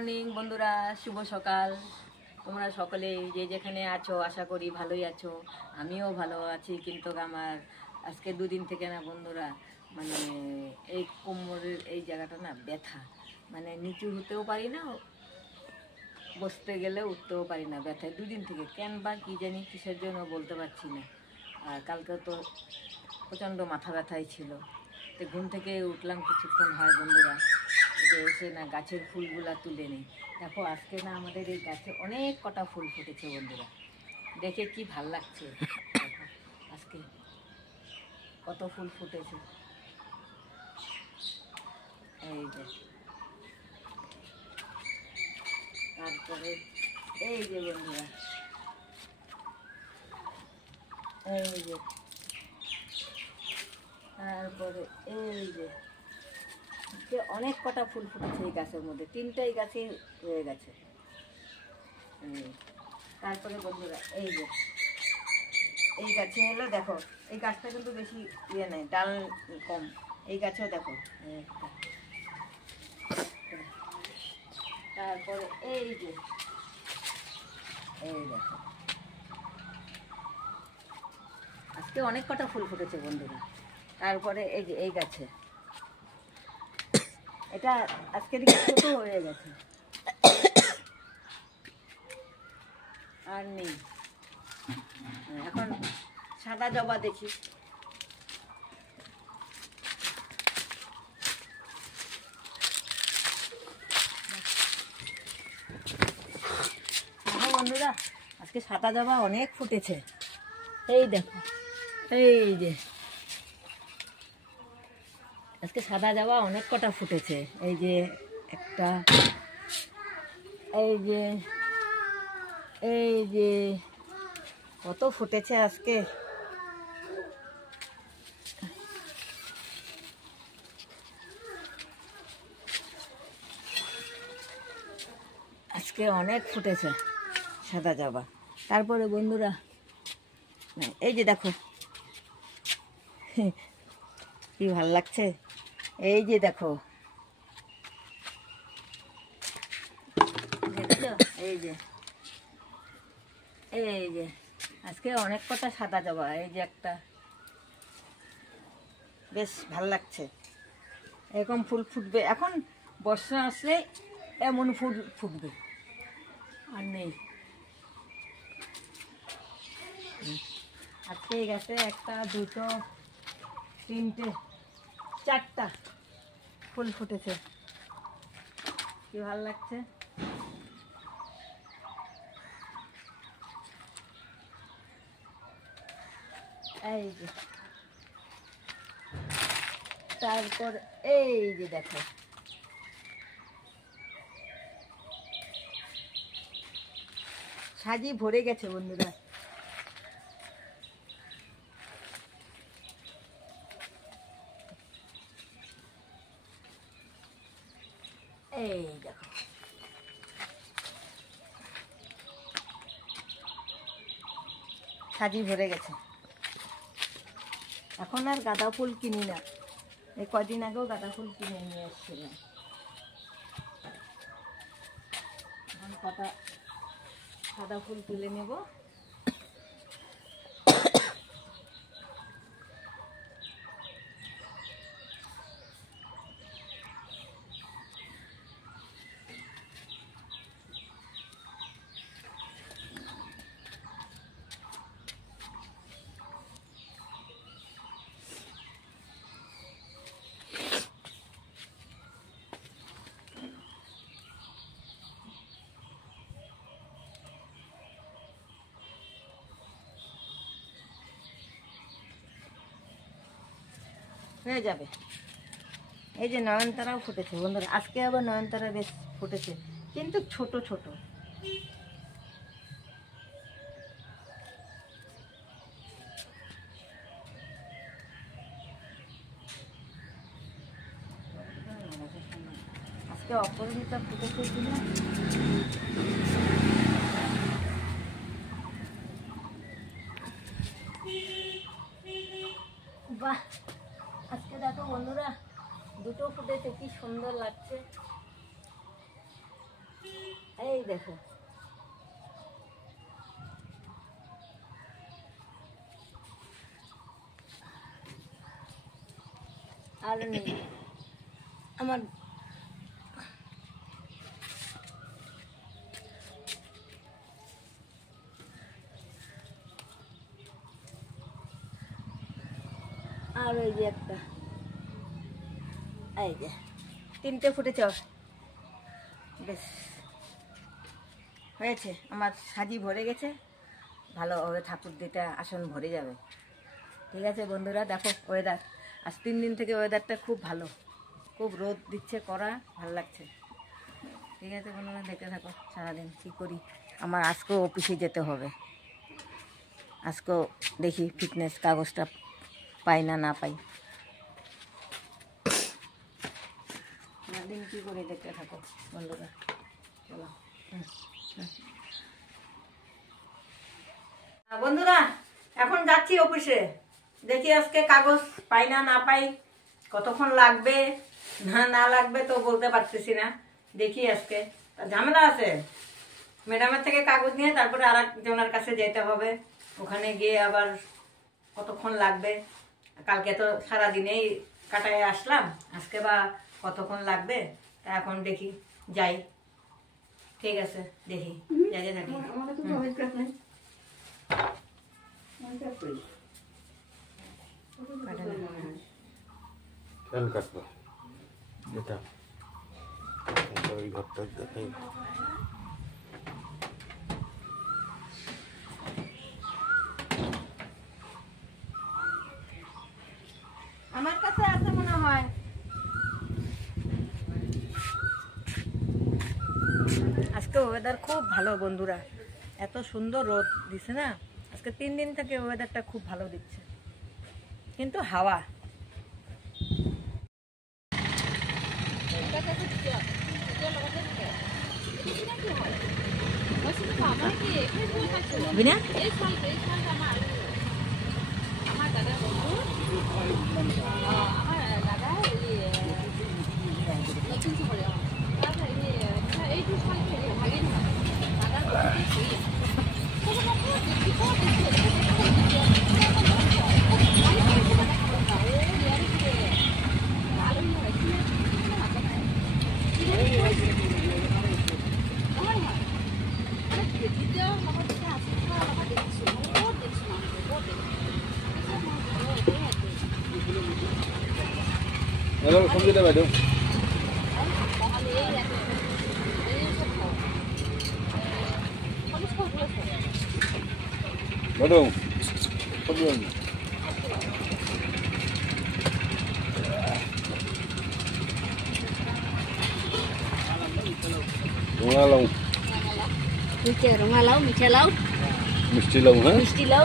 Morning বন্ধুরা, শুভ সকাল। তোমরা সকলে যে যেখানে আছো আশা করি ভালোই আছো। আমিও ভালো আছি, কিন্তু আমার আজকে দুদিন থেকে না বন্ধুরা, মানে এই কোমরের এই জায়গাটা না ব্যথা, মানে নিচু হতেও পারি না, বসতে গেলে উঠতেও পারি না, ব্যথায় দুদিন থেকে। কেন বা কী জানি, কিসের জন্য বলতে পারছি না। আর কালকে তো প্রচণ্ড মাথা ব্যথাই ছিল। তো ঘুম থেকে উঠলাম কিছুক্ষণ হয় বন্ধুরা, যে এসে না গাছের ফুলগুলা তুলে নেই। দেখো আজকে না আমাদের এই গাছে অনেক কটা ফুল ফুটেছে বন্ধুরা, দেখে কি ভাল লাগছে। দেখো আজকে কত ফুল ফুটেছে, এই যে। তারপরে এই যে বন্ধুরা, এই যে, তারপরে এই যে অনেক কটা ফুল ফুটেছে এই গাছের মধ্যে, তিনটাই গাছে হয়ে গেছে। তারপরে বন্ধুরা এই যে এই গাছে হলো, দেখো এই গাছটা কিন্তু বেশি ইয়ে নেই, ডাল কম। এই গাছেও দেখো একটা। তারপরে এই যে এই দেখো, আজকে অনেক কটা ফুল ফুটেছে বন্ধুরা। তারপরে এই যে এই গাছে, এটা আজকে দিকে ছোট হয়ে গেছে, আর নেই। এখন সাদা জবা দেখি। বন্ধুরা আজকে সাদা জবা অনেক ফুটেছে, এই দেখো, এই যে আজকে সাদা জবা অনেক কটা ফুটেছে। এই যে একটা, এই যে, এই যে কত ফুটেছে আজকে। আজকে অনেক ফুটেছে সাদা জবা। তারপরে বন্ধুরা এই যে দেখো কি ভাল লাগছে, এই যে দেখো, এই যে, এই যে আজকে অনেক কটা সাদা জবা। এই যে একটা, বেশ ভাল লাগছে। এরকম ফুল ফুটবে এখন, বর্ষা আসলে এমন ফুল ফুটবে, আর নেই। আজকে এই গাছে একটা, দুটো, তিনটে, চারটা ফুল ফুটেছে, কি ভাল লাগছে। এই যে, তারপর এই যে দেখো, সাজি ভরে গেছে বন্ধুরা। এই দেখো, সাজি ভরে গেছে। এখন আর গাঁদা ফুল কিনি না, এই কদিন আগেও গাঁদা ফুল কিনে নিয়ে এসেছিলাম। এখন কটা সাদা ফুল তুলে নেব। হয়ে যাবে। এই যে নয়নতারাও ফুটেছে বন্ধুরা, আজকে আবার নয়নতারা বেশ ফুটেছে, কিন্তু ছোট ছোট। আজকে অপরাজিতা ফুটেছে কিনা, বাহ আজকে দেখো বন্ধুরা দুটো ফুটেছে, কি সুন্দর লাগছে। দেখো আর নেই আমার আর ওই যে একটা এই যে 3টে ফুটেছে বেশ হয়েছে আমার সাজি ভরে গেছে ভালোভাবে ঠাকুর দিতে আসন ভরে যাবে ঠিক আছে বন্ধুরা দেখো ওয়েদার আজ 3 দিন থেকে ওয়েদারটা খুব ভালো খুব রোদ দিচ্ছে কড়া ভালো লাগছে ঠিক আছে বন্ধুরা দেখতে থাকো সারাদিন কী করি আমার আজকেও অফিসে যেতে হবে আজকেও দেখি ফিটনেস কাগজটা পাই না পাই সারাদিন কী করে দেখতে থাকো বন্ধুরা চলো বন্ধুরা এখন যাচ্ছি অফিসে দেখি আজকে কাগজ পাই না পাই কতক্ষণ লাগবে না লাগবে তো বলতে পারতেছি না দেখি আজকে ঝামেলা আছে ম্যাডামের থেকে কাগজ নিয়ে তারপরে আর একজনের কাছে যেতে হবে ওখানে গিয়ে আবার কতক্ষণ লাগবে কালকে তো সারাদিনেই কাটায় আসলাম আজকে বা কতক্ষণ লাগবে তা এখন দেখি যাই ঠিক আছে দেখি যাই থাকি ফ্যান কাটবো এটা ওই ঘরটা দেখাই আমার কাছে আছে মনে হয় আজকে ওয়েদার খুব ভালো বন্ধুরা এত সুন্দর রোদ দিছে না আজকে 3 দিন থেকে ওয়েদারটা খুব ভালো দিচ্ছে কিন্তু হাওয়া বিনা হ্যালো সঞ্জিতা ম্যাডাম ম্যাডাম রঙালাউ রঙালাউ মিঠা লাউ মিষ্টি লাউ হ্যাঁ মিষ্টি লাউ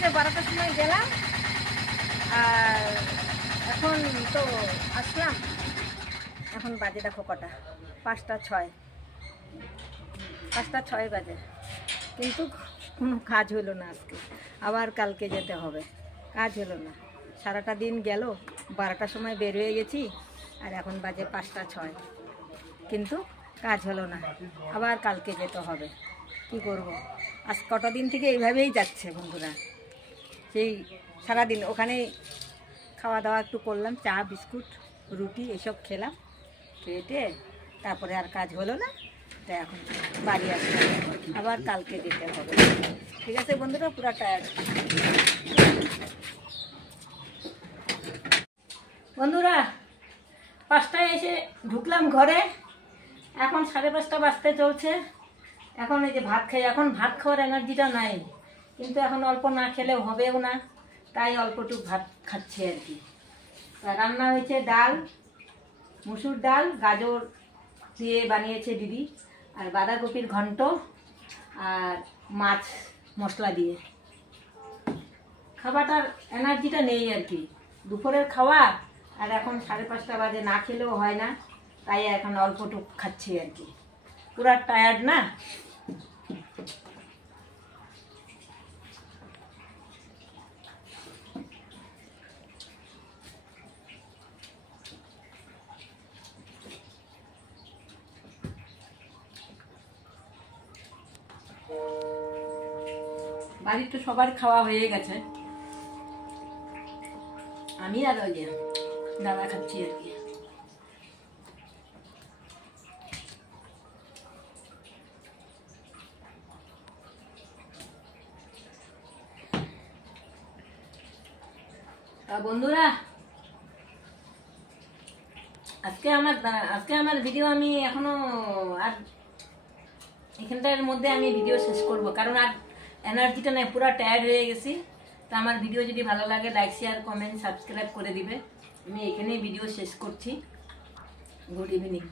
অফিসে 12টার সময় গেলাম, আর এখন তো আসলাম। এখন বাজে দেখো কটা, 5টা 6। 5টা 6 বাজে, কিন্তু কোনো কাজ হলো না আজকে। আবার কালকে যেতে হবে, কাজ হলো না। সারাটা দিন গেল, 12টার সময় বের হয়ে গেছি, আর এখন বাজে 5টা 6, কিন্তু কাজ হলো না। আবার কালকে যেতে হবে, কি করব। আজ কটা দিন থেকে এইভাবেই যাচ্ছে বন্ধুরা। সেই সারাদিন ওখানে খাওয়া দাওয়া একটু করলাম, চা বিস্কুট রুটি এসব খেলাম, খেয়ে তারপরে আর কাজ হলো না। তো এখন বাড়ি আসলাম, আবার কালকে যেতে হবে। ঠিক আছে বন্ধুরা, পুরা টায়ার্ড। বন্ধুরা 5টায় এসে ঢুকলাম ঘরে, এখন 5:30 বাজতে চলছে। এখন এই যে ভাত খাই, এখন ভাত খাওয়ার এনার্জিটা নাই, কিন্তু এখন অল্প না খেলেও হবেও না, তাই অল্পটুকু ভাত খাচ্ছি আর কি। রান্না হয়েছে ডাল, মুসুর ডাল, গাজর দিয়ে বানিয়েছে দিদি, আর বাঁধাকপির ঘন্ট, আর মাছ মশলা দিয়ে। খাবারটার এনার্জিটা নেই আর কি, দুপুরের খাওয়া, আর এখন 5:30 বাজে, না খেলেও হয় না, তাই এখন অল্পটুক খাচ্ছি আর কি। পুরা টায়ার্ড না। বাড়ির তো সবার খাওয়া হয়ে গেছে, আমি আর ওই যে দাদা খাচ্ছি আর কি। বন্ধুরা আজকে আমার ভিডিও আমি এখনো আর এখানটার মধ্যে আমি ভিডিও শেষ করব, কারণ আর এনার্জিটা নাই, পুরো টায়ার্ড হয়ে গেছি। তো আমার ভিডিও যদি ভালো লাগে লাইক শেয়ার কমেন্ট সাবস্ক্রাইব করে দিবে। আমি এখানেই ভিডিও শেষ করছি। Good evening.